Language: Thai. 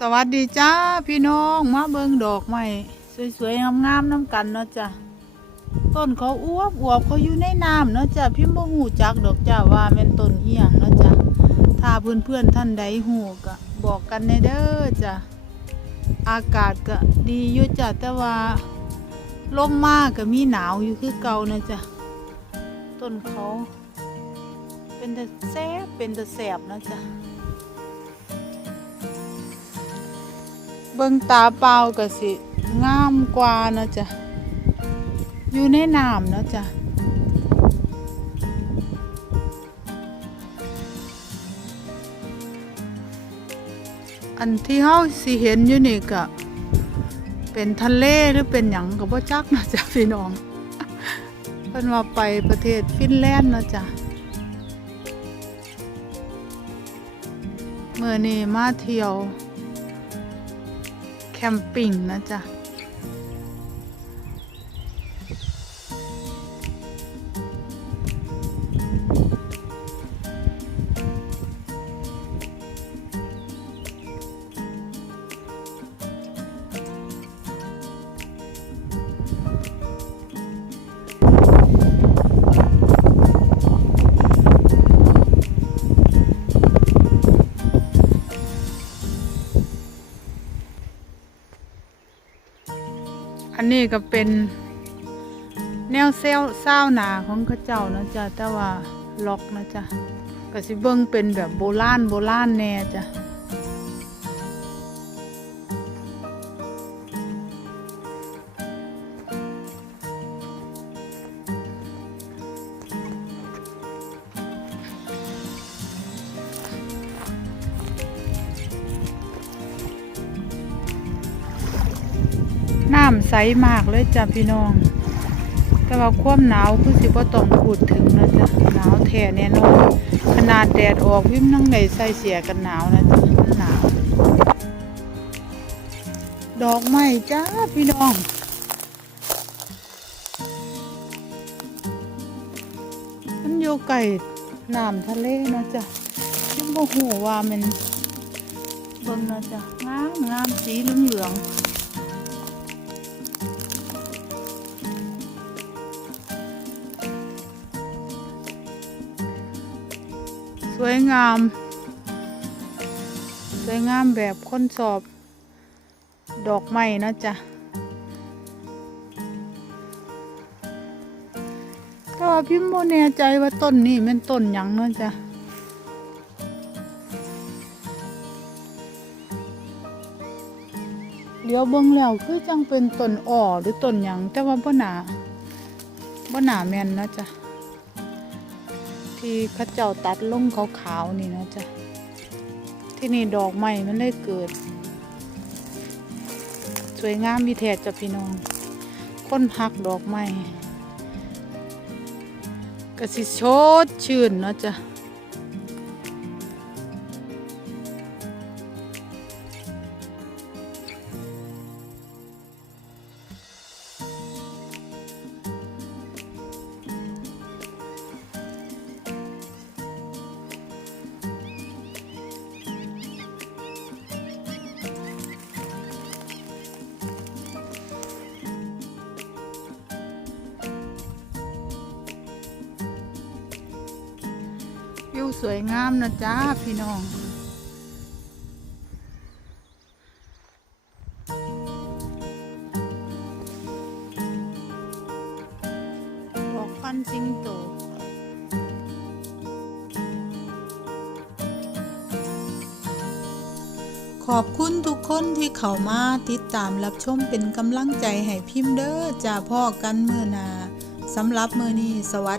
สวัสดีจ้าพี่น้องมาเบิงดอกไม้สวยๆงามๆน้ำกันเนาะจ้ะต้นเขาอ้วบอวบเขาอยู่ในน้ำเนาะจ้ะพี่บ่ฮู้จักดอกจ้าว่าแม่นต้นเอียงเนาะจ้ะถ้าเพื่อนๆท่านใดฮู้ก็บอกกันในเด้อจ้ะอากาศก็ดีอยู่จ้ะแต่ว่าลมมากก็มีหนาวอยู่คือเก่านะจ้ะต้นเขา เป็นแต่แซ่บเป็นแต่แสบนะจ้ะ เบิ่งตาเปล่าก็สิงามกว่านะจ๊ะอยู่ในน้ำนะจ๊ะอันที่เฮาสิเห็นอยู่นี่ก็เป็นทะเลหรือเป็นหยังก็บ่จักนะจ๊ะพี่น้องเพิ่นว่าไปประเทศฟินแลนด์นะจ๊ะเมื่อนี้มาเที่ยว แคมปิ้งนะจ๊ะ อันนี้ก็เป็นแนวเซลเศร้าวหนาของข้าเจ้านะจ๊ะแต่ว่าล็อกนะจ๊ะก็สิเบิ่งเป็นแบบโบราณโบราณแน่จ้ะ น้ำใสมากเลยจ้ะพี่น้อง แต่ว่าความหนาวคือสิบ่ต้องพูดถึงนะจ๊ะหนาวแท้แน่นอนขนาดแดดออกวิมนั่งในใส่เสียกันหนาวนะจ๊ะหนาว ดอกไม้จ้าพี่น้องมันอยู่ใกล้น้ำทะเลนะจ๊ะยังบ่ฮู้ว่ามันเบิ่งนะจ๊ะงามงามสีเหลืองๆ สวยงาม สวยงามแบบค้นสอบ ดอกไม้นะจ๊ะแต่ว่าพิมพ์โมแน่ใจว่าต้นนี้เป็นต้นหยังเนาะจ๊ะเดี๋ยวเบิ่งแล้วคือจังเป็นต้นอ่อหรือต้นหยังแต่ว่าบ่หนาบ่หนาแม่นนะจ๊ะ ที่ข้าเจ้าตัดลงขาวๆนี่นะจ๊ะ ที่นี่ดอกใหม่มันได้เกิด สวยงามมีแถดจ้ะพี่น้องค้นพักดอกใหม่กระสิโชดชื่นเนาะจ๊ะ วิวสวยงามนะจ๊ะพี่น้องดอกฟันจริงโตขอบคุณทุกคนที่เข้ามาติดตามรับชมเป็นกำลังใจให้พิมพ์เด้อจ้าพ่อกันเมื่อนาสำหรับมือนี้สวัสดี